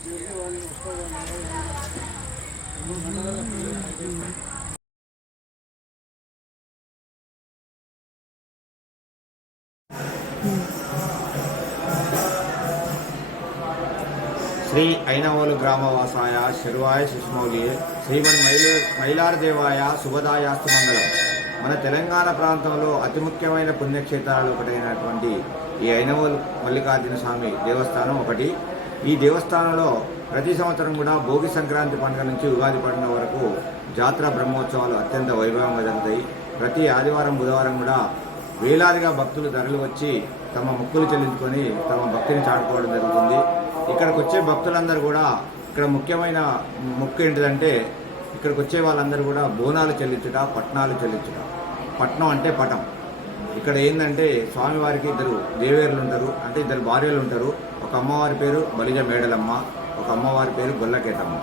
శ్రీ ఐనవోలు గ్రామవాసాయ శర్వాయ సుష్మౌలియే శ్రీమన్ మైలారదేవాయ శుభదాయాస్తు మంగళం. మన తెలంగాణ ప్రాంతంలో అతి ముఖ్యమైన పుణ్యక్షేత్రాలు ఒకటైనటువంటి ఈ ఐనవోలు మల్లికార్జున స్వామి దేవస్థానం ఒకటి. ఈ దేవస్థానంలో ప్రతి సంవత్సరం కూడా భోగి సంక్రాంతి పండుగ నుంచి ఉగాది పండుగ వరకు జాతర బ్రహ్మోత్సవాలు అత్యంత వైభవంగా జరుగుతాయి. ప్రతి ఆదివారం బుధవారం కూడా వేలాదిగా భక్తులు ధరలు వచ్చి తమ మొక్కులు చెల్లించుకొని తమ భక్తిని చాటుకోవడం జరుగుతుంది. ఇక్కడికి వచ్చే భక్తులందరూ కూడా ఇక్కడ ముఖ్యమైన మొక్కు ఏంటిదంటే ఇక్కడికి వచ్చే వాళ్ళందరూ కూడా బోనాలు చెల్లించుట, పట్నాలు చెల్లించుట. పట్నం అంటే పటం. ఇక్కడ ఏంటంటే స్వామివారికి ఇద్దరు దేవేరులు ఉంటారు, అంటే ఇద్దరు భార్యలు ఉంటారు. ఒక అమ్మవారి పేరు బలిజ మేడలమ్మ, ఒక అమ్మవారి పేరు గొల్లకేతమ్మ.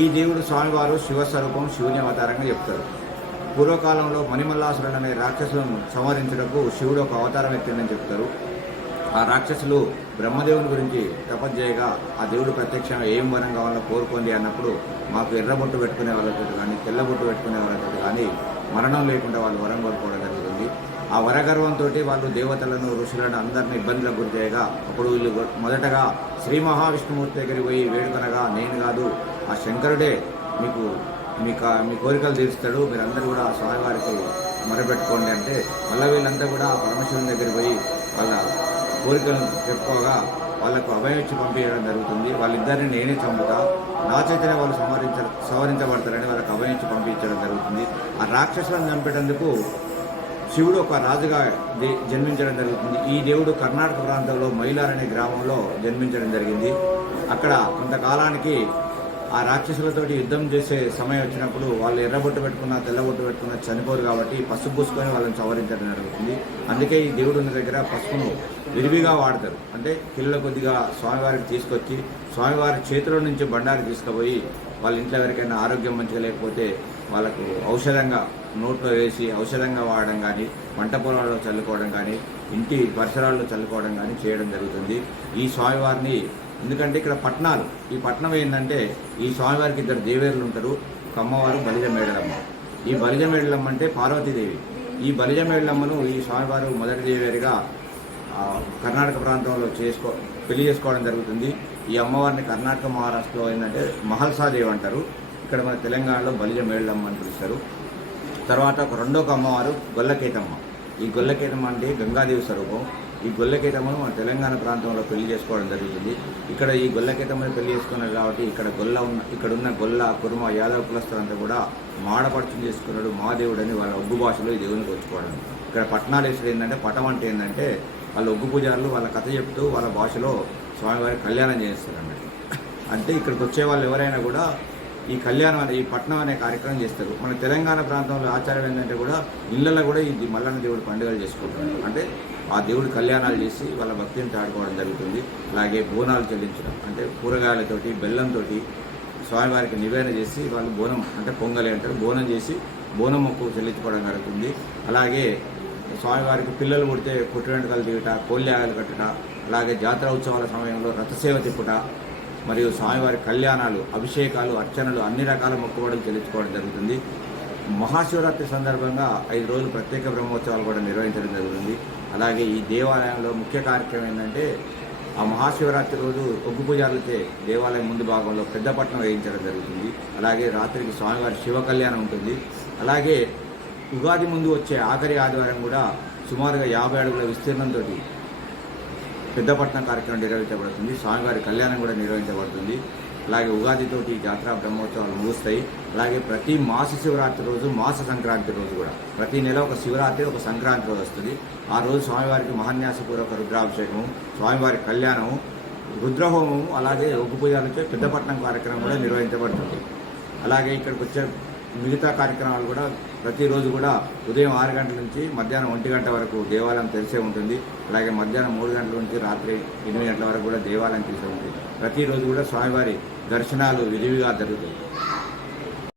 ఈ దేవుడు స్వామివారు శివస్వరూపం, శివుని అవతారంగా చెప్తారు. పూర్వకాలంలో మణిమల్లాసురుడు అనే రాక్షసులను సంహరించుటకు శివుడు ఒక అవతారం ఎత్తిందని చెప్తారు. ఆ రాక్షసులు బ్రహ్మదేవుని గురించి తపస్జేయగా ఆ దేవుడు ప్రత్యక్షంగా ఏం వరం కావాలో కోరుకోండి అన్నప్పుడు మాకు ఎర్రబొట్టు పెట్టుకునే వాళ్ళతో కానీ తెల్లబొట్టు పెట్టుకునే వాళ్ళతో కానీ మరణం లేకుండా వాళ్ళు వరం కోరుకోవడం జరుగుతుంది. ఆ వరగర్వంతో వాళ్ళు దేవతలను, ఋషులను అందరినీ ఇబ్బందులకు గురి చేయగా అప్పుడు వీళ్ళు మొదటగా శ్రీ మహావిష్ణుమూర్తి దగ్గరికి పోయి వేడుకనగా నేను కాదు ఆ శంకరుడే మీ కోరికలు తీరుస్తాడు, మీరందరూ కూడా స్వామివారికి మొరపెట్టుకోండి అంటే మళ్ళీ వీళ్ళంతా కూడా పరమశివుని దగ్గరికి పోయి వాళ్ళ కోరికలను చెప్పుకోగా వాళ్ళకు అభయం ఇచ్చి పంపించడం జరుగుతుంది. వాళ్ళిద్దరిని నేనే చంపుతా, నా చేతనే వాళ్ళు సవరించబడతారని వాళ్ళకి అభయం ఇచ్చి పంపించడం జరుగుతుంది. ఆ రాక్షసులను చంపేటందుకు శివుడు ఒక రాజుగా జన్మించడం జరుగుతుంది. ఈ దేవుడు కర్ణాటక ప్రాంతంలో మైలార్ అనే గ్రామంలో జన్మించడం జరిగింది. అక్కడ కొంతకాలానికి ఆ రాక్షసులతోటి యుద్ధం చేసే సమయం వచ్చినప్పుడు వాళ్ళు ఎర్రబొట్టు పెట్టుకున్న, తెల్లబొట్టు పెట్టుకున్న చనిపోరు కాబట్టి పసుపు పూసుకొని వాళ్ళని సవరించడం జరుగుతుంది. అందుకే ఈ దేవుడు ఉన్న దగ్గర పసుపును విరివిగా వాడతారు. అంటే కిలోల కొద్దిగా స్వామివారికి తీసుకొచ్చి స్వామివారి చేతిలో నుంచి బండారి తీసుకుపోయి వాళ్ళ ఇంట్లో ఎవరికైనా ఆరోగ్యం మంచిగా లేకపోతే వాళ్ళకు ఔషధంగా నోట్లో వేసి ఔషధంగా వాడడం కానీ, పంట పొలాల్లో చల్లుకోవడం కానీ, ఇంటి పరిసరాల్లో చల్లుకోవడం కానీ చేయడం జరుగుతుంది. ఈ స్వామివారిని ఎందుకంటే ఇక్కడ పట్నాలు, ఈ పట్నం ఏంటంటే ఈ స్వామివారికి ఇద్దరు దేవేరులు ఉంటారు. ఒక అమ్మవారు బలిజ మేడలమ్మ. ఈ బలిజ మేడలమ్మ అంటే పార్వతీదేవి. ఈ బలిజ మేడలమ్మను ఈ స్వామివారు మొదటి దేవేరిగా కర్ణాటక ప్రాంతంలో పెళ్లి చేసుకోవడం జరుగుతుంది. ఈ అమ్మవారిని కర్ణాటక, మహారాష్ట్రలో ఏంటంటే మహల్సాదేవి అంటారు. ఇక్కడ మన తెలంగాణలో బలిజ మేడలమ్మ అని పిలుస్తారు. తర్వాత రెండో అమ్మవారు గొల్లకేతమ్మ. ఈ గొల్లకేతమ్మ అంటే గంగాదేవి స్వరూపం. ఈ గొల్లకేతమ్మను మన తెలంగాణ ప్రాంతంలో పెళ్లి చేసుకోవడం జరుగుతుంది. ఇక్కడ ఈ గొల్లకేతమ్మని పెళ్లి చేసుకున్నారు కాబట్టి ఇక్కడున్న గొల్ల, కుర్మ, యాదవ కులస్తులంతా కూడా మాడపడుచుని చేసుకున్నాడు మహాదేవుడు అని వాళ్ళ ఒగ్గు భాషలో ఈ దేవునికి వచ్చుకోవడం. ఇక్కడ పట్టణాలు వేసేది ఏంటంటే పటం అంటే ఏంటంటే వాళ్ళ ఒగ్గు పూజారులు వాళ్ళ కథ చెప్తూ వాళ్ళ భాషలో స్వామివారి కళ్యాణం చేస్తారు అన్నట్టు. అంటే ఇక్కడికి వచ్చే వాళ్ళు ఎవరైనా కూడా ఈ కళ్యాణం ఈ పట్నం అనే కార్యక్రమం చేస్తారు. మన తెలంగాణ ప్రాంతంలో ఆచారం ఏంటంటే కూడా ఇళ్లలో కూడా ఈ మల్లన్న దేవుడు పండుగలు చేసుకుంటున్నారు. అంటే ఆ దేవుడు కళ్యాణాలు చేసి వాళ్ళ భక్తిని చాటుకోవడం జరుగుతుంది. అలాగే బోనాలు చెల్లించడం అంటే కూరగాయలతోటి, బెల్లంతో స్వామివారికి నివేదన చేసి వాళ్ళు బోనం అంటే పొంగలి అంటారు, బోనం చేసి బోనం మొక్కు చెల్లించుకోవడం జరుగుతుంది. అలాగే స్వామివారికి పిల్లలు పుడితే పుట్టు వెంట్రుకలు దిగుట, కోల్యాగాలు కట్టుట, అలాగే జాతర ఉత్సవాల సమయంలో రథసేవ తిప్పుట, మరియు స్వామివారి కళ్యాణాలు, అభిషేకాలు, అర్చనలు అన్ని రకాల మొక్కుబడులు చెల్లించుకోవడం జరుగుతుంది. మహాశివరాత్రి సందర్భంగా 5 రోజులు ప్రత్యేక బ్రహ్మోత్సవాలు కూడా నిర్వహించడం జరుగుతుంది. అలాగే ఈ దేవాలయంలో ముఖ్య కార్యక్రమం ఏంటంటే ఆ మహాశివరాత్రి రోజు ఒగ్గు పూజారులతో దేవాలయం ముందు భాగంలో పెద్ద పట్నం వేయించడం జరుగుతుంది. అలాగే రాత్రికి స్వామివారి శివ కళ్యాణం ఉంటుంది. అలాగే ఉగాది ముందు వచ్చే ఆఖరి ఆదివారం కూడా సుమారుగా 50 అడుగుల విస్తీర్ణంతో పెద్దపట్నం కార్యక్రమం నిర్వహించబడుతుంది. స్వామివారి కళ్యాణం కూడా నిర్వహించబడుతుంది. అలాగే ఉగాదితోటి జాతర బ్రహ్మోత్సవాలు ముగుస్తాయి. అలాగే ప్రతి మాస శివరాత్రి రోజు, మాస సంక్రాంతి రోజు కూడా ప్రతి నెల ఒక శివరాత్రి, ఒక సంక్రాంతి రోజు వస్తుంది. ఆ రోజు స్వామివారికి మహాన్యాసపూర్వక రుద్రాభిషేకము, స్వామివారి కళ్యాణము, రుద్రహోమము, అలాగే ఒగ్గు పూజలతో పెద్దపట్నం కార్యక్రమం కూడా నిర్వహించబడుతుంది. అలాగే ఇక్కడికి వచ్చే మిగతా కార్యక్రమాలు కూడా ప్రతిరోజు కూడా ఉదయం 6 గంటల నుంచి మధ్యాహ్నం 1 గంట వరకు దేవాలయం తెరిసే ఉంటుంది. అలాగే మధ్యాహ్నం 3 గంటల నుంచి రాత్రి 8 గంటల వరకు కూడా దేవాలయం తెరిసే ఉంటుంది. ప్రతిరోజు కూడా స్వామివారి దర్శనాలు విరివిగా జరుగుతాయి.